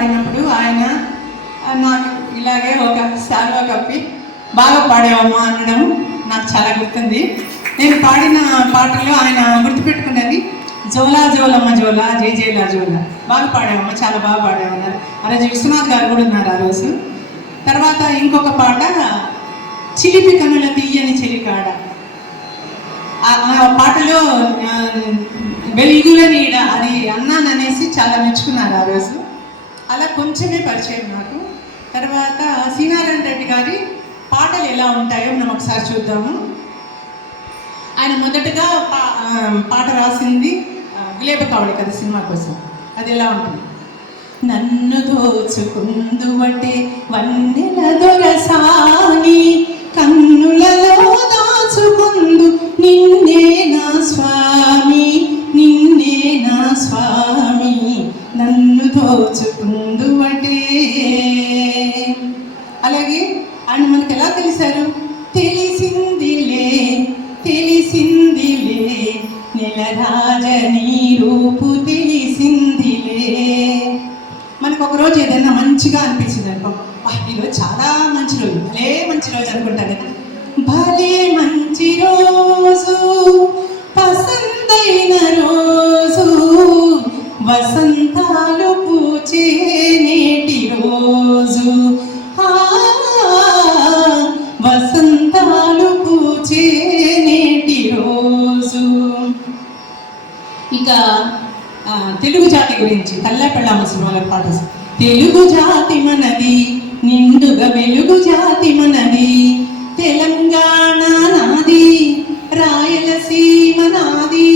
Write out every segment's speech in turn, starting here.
పాడినప్పుడు ఆయన నాకు ఇలాగే ఒక శాలువా కప్పి బాగా పాడేవమ్మా అనడం నాకు చాలా గుర్తుంది. నేను పాడిన పాటల్లో ఆయన గుర్తుపెట్టుకున్నది జోలా జోలమ్మ జోలా జై జైలా జోలా. బాగా పాడావమ్మ చాలా బాగా పాడేవన్నారు. ఆ రోజు విశ్వనాథ్ గారు కూడా ఉన్నారు ఆ రోజు. తర్వాత ఇంకొక పాట చిలిపి కనుల తీయని చెలికాడ. ఆ పాటలో వెలుగుల నీడ అది అన్నాను అనేసి చాలా మెచ్చుకున్నారు ఆ రోజు. అలా కొంచెమే పరిచయం నాకు. తర్వాత సీనారాయణ రెడ్డి గారి పాటలు ఎలా ఉంటాయో మనం ఒకసారి చూద్దాము. ఆయన మొదటగా పా పాట రాసింది విలేప కావడి కదా సినిమా కోసం. అది ఎలా ఉంటుంది? నన్ను దోచుకుందువటే వన్నెల దొరసాని కన్నులలో దాచుకుందు నిన్నే నా స్వామి నిన్నే నా స్వామి. నన్ను దోచుకుందు ఏదైనా మంచిగా అనిపించింది అనుకో ఈరోజు చాలా మంచి రోజు భలే మంచి రోజు అనుకుంటాం కదా భలే మంచి రోజు పసందైన రోజు వసంతాలు పూచే నేటి రోజు. వసంతాలు పూచే నేటి రోజు. ఇక ఆ, తెలుగు జాతి గురించి తల్లపెళ్ళామ సినిమాలో పాట తెలుగు జాతి మనది నిండుగా వెలుగు జాతి మనది. తెలంగాణ నాది రాయలసీమ నాది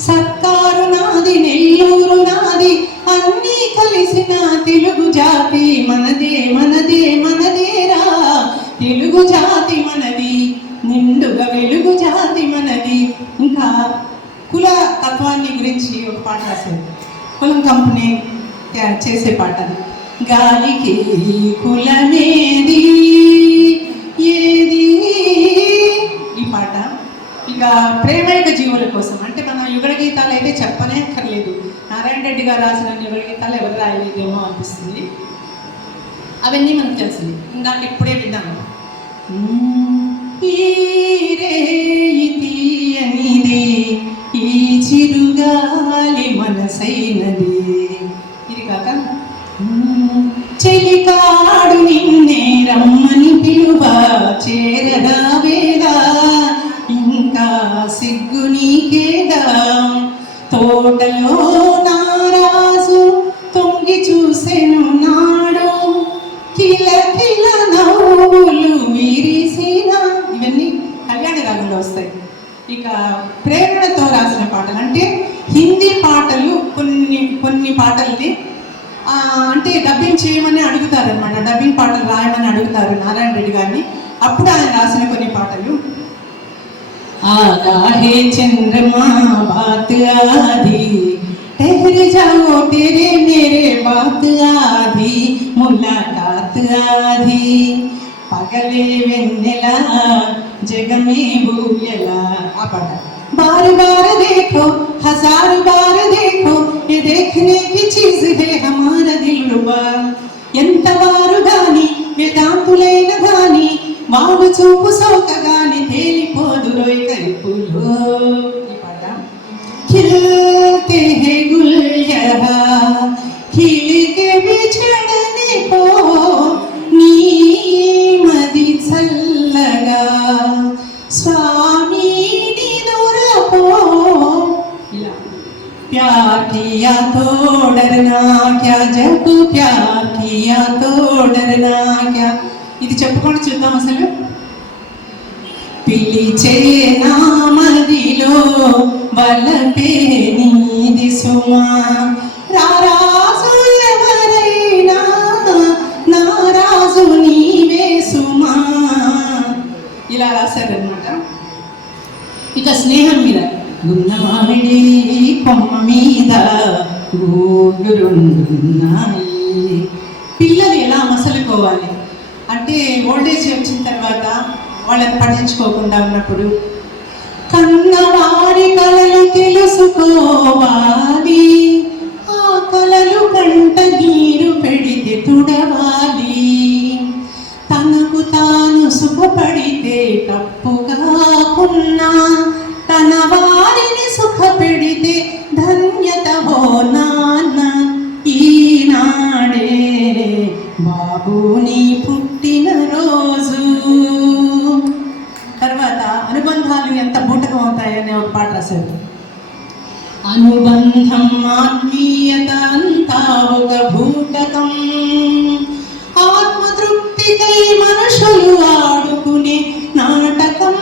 సర్కారు నాది నెల్లూరు నాది. అన్నీ కలిసిన తెలుగు జాతి మనదే మనదే మనదేరా. తెలుగు జాతి మనది నిండుగా వెలుగు జాతి మనది. ఇంకా కుల తత్వాన్ని గురించి ఒక పాట రాశారు కులం కంపెనీ చేసే పాట అది. గాలికి కులమేది? ఏది? ఈ పాట ఇక ప్రేమైక జీవుల కోసం. అంటే మన యుగడ గీతాలు అయితే చెప్పనే అక్కర్లేదు. నారాయణ రెడ్డి గారు రాసిన యుగడ గీతాలు ఎవరు రాయలేదేమో అనిపిస్తుంది. అవన్నీ మనకు తెలిసింది. ఇందాక ఇప్పుడే విన్నాము ఈ చిరుగాలి మనసైనది చెలికాడు నిన్నే రమ్మని పిలువ. చేరదా వేళ? ఇంకా సిగ్గు నీకేదా? తోటలో నారాజు తొంగి చూసెను నాడు. కిల కిల నవ్వులు విరిసిన ఇవన్నీ కళ్యాణ రాగంలో వస్తాయి. ఇక ప్రేరణతో రాసిన పాటలు అంటే హిందీ పాటలు కొన్ని కొన్ని పాటల్ని అంటే డబ్బింగ్ చేయమని అడుగుతారు అనమాట డబ్బింగ్ పాటలు రాయమని అడుగుతారు నారాయణ రెడ్డి గారిని అప్పుడు ఆయన రాసిన కొన్ని పాటలు आगा है चंद्रमा बात आधी ठहर जाओ तेरे मेरे बात आधी मुलाकात आधी పగలే వెన్నెల జగమే భూయల ఆ పాట बार बार देखो हजार बार देखो ये देखने की चीज है हमारा दिल रुबा ఎంత వారు గాని వేదాంతులైన గాని వాడు చూపు సోక గాని తేలిపోదు రోయ్ కైపులో किया तो डरना क्या जब प्यार किया तो डरना क्या ఇది చెప్పుకొని చూద్దాం అసలు పిలిచే నామదిలో వలపే నీది సుమా రారాజు ఎవరైనా నారాజు నీవే సుమా ఇలా రాశారనమాట ఇక స్నేహం మీద గున్నమామిడి కొమ్మ మీద గోగురున్నాయి పిల్లలు ఎలా మసలుకోవాలి? అంటే ఓల్డేజ్ వచ్చిన తర్వాత వాళ్ళని పట్టించుకోకుండా ఉన్నప్పుడు కన్నవాడి కళలు తెలుసుకోవాలి. ఆ కలలు కంట నీరు పెడితే తుడవాలి. అనే ఒక పాట రాశారు. అనుబంధం ఆత్మీయత అంతా ఒక భూటకం ఆత్మతృప్తికై మనుషులు ఆడుకునే నాటకం.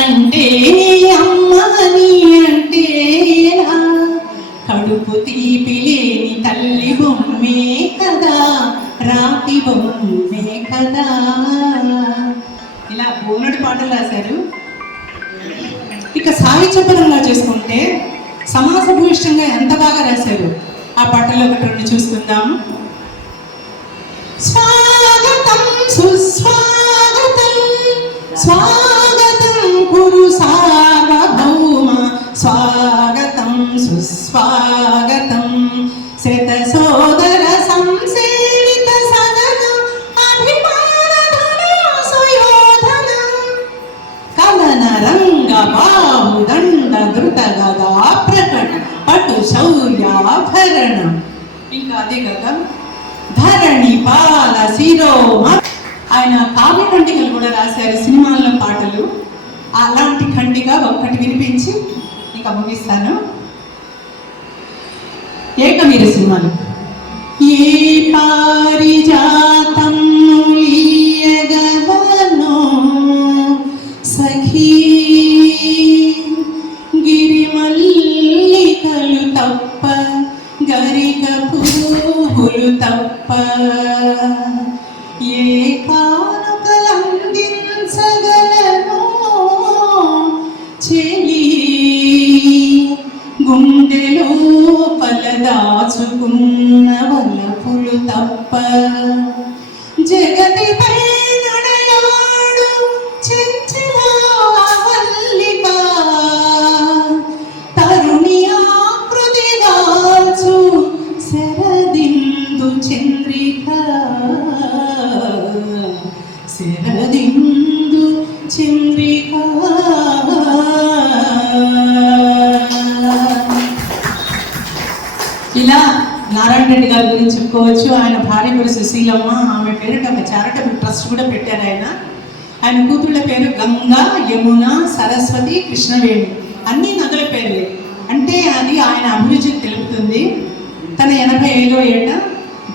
అంటే అమ్మని అంటే కడుపు తీపి లేని తల్లి బొమ్మే కదా రాతి బొమ్మే కదా. ఇలా బోనడి పాటలు రాశారు. ఇక సాహిత్యపరంగా చూసుకుంటే సమాజ భూయిష్టంగా ఎంత బాగా రాశారు? ఆ పాటలు ఒకటి రెండు చూసుకుందాం. స్వాగతం సుస్వాగతం స్వాగతం స్వాగతం సుస్వాగతం. శత సోదర సంసేవిత సదన అభిమాన కలన రంగ బాహుదండ ధృత గదా ప్రకట పటు శౌర్యాభరణ. ఇంకా అదే కదా ధరణి పాల శిరోమ. ఆయన కావ్య ఖండికలు కూడా రాశారు సినిమాల్లో పాటలు. అలాంటి ఖండిక ఒక్కటి వినిపించి ఇంకా ఏక మీరు సినిమాలు. ఏ పారిజాతం గుండెలో పలదాచుకున్న వలపులు తప్ప జగతిపై సుశీలమ్మ ఆమె పేరిట ఒక చారిటబుల్ ట్రస్ట్ కూడా పెట్టారు ఆయన. ఆయన కూతుళ్ళ పేరు గంగా యమున సరస్వతి కృష్ణవేణి. అన్ని నదుల పేర్లే. అంటే అది ఆయన అభిరుచిని తెలుపుతుంది. తన ఎనభై ఐదో ఏట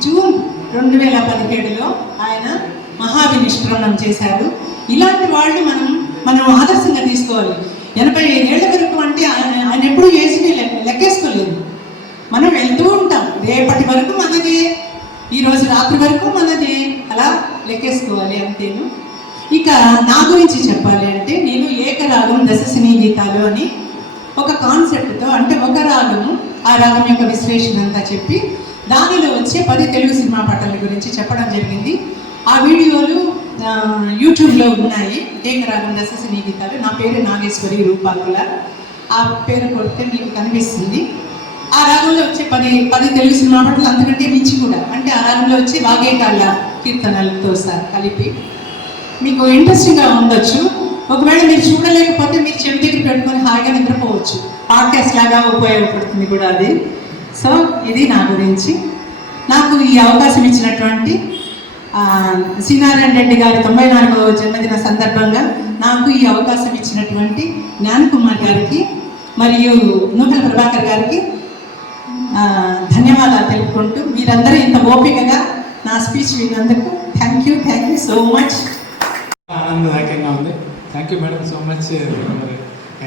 జూన్ రెండు వేల పదిహేడులో ఆయన మహావినిష్క్రమణం చేశారు. ఇలాంటి వాళ్ళు మనం మనం ఆదర్శంగా తీసుకోవాలి. ఎనభై ఐదేళ్ళ వరకు అంటే ఆయన ఆయన ఎప్పుడు ఏజ్ని లెక్క లెక్కేసుకోలేదు మనం వెళ్తూ ఉంటాం రేపటి వరకు మనదే ఈ రోజు రాత్రి వరకు మనదే అలా లెక్కేసుకోవాలి అంతేను? ఇక నా గురించి చెప్పాలి అంటే నేను ఏకరాగం దశసిని గీతాలు అని ఒక కాన్సెప్ట్తో అంటే ఒక రాగము ఆ రాగం యొక్క విశ్లేషణ అంతా చెప్పి దానిలో వచ్చే పది తెలుగు సినిమా పాటల గురించి చెప్పడం జరిగింది. ఆ వీడియోలు యూట్యూబ్లో ఉన్నాయి. ఏకరాగం దశసిని గీతాలు. నా పేరు నాగేశ్వరి రూపాకుల. ఆ పేరు కొడితే మీకు కనిపిస్తుంది. ఆ రాగంలో వచ్చే పది పది తెలుగు సినిమా పాటలు అంతకంటే మించి కూడా. అంటే ఆ రాగంలో వచ్చి వాగేకాళ్ళ కీర్తనలతో సార్ కలిపి. మీకు ఇంట్రెస్టింగ్గా ఉండొచ్చు. ఒకవేళ మీరు చూడలేకపోతే మీరు చెవి దగ్గర పెట్టుకొని హాయిగా నిద్రపోవచ్చు. పాడ్కాస్ట్ లాగా ఉపయోగపడుతుంది కూడా అది. సో ఇది నా గురించి. నాకు ఈ అవకాశం ఇచ్చినటువంటి శ్రీనారాయణ రెడ్డి గారి తొంభై నాలుగవ జన్మదిన సందర్భంగా నాకు ఈ అవకాశం ఇచ్చినటువంటి జ్ఞాన్ కుమార్ గారికి మరియు నూకల ప్రభాకర్ గారికి ధన్యవాదాలు తెలుపుకుంటూ మీరందరూ ఇంత ఓపికగా నా స్పీచ్ విన్నందుకు thank you thank you so much. ఆనందదాయకంగా ఉంది. Thank you madam so much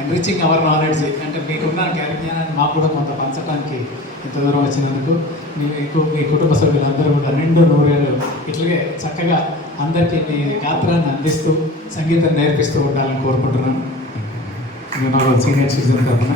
enriching our knowledge అంటే మీకున్న జ్ఞానాన్ని మాకు కూడా కొంత పంచడానికి ఇంత దూరం వచ్చినందుకు మీకు మీ కుటుంబ సభ్యులందరూ కూడా రెండు నూరేళ్ళు ఇట్లాగే చక్కగా అందరికీ మీ గాత్రాన్ని అందిస్తూ సంగీతం నేర్పిస్తూ ఉండాలని కోరుకుంటున్నాను. నేను సీనియర్ సిటిజన్ తరఫున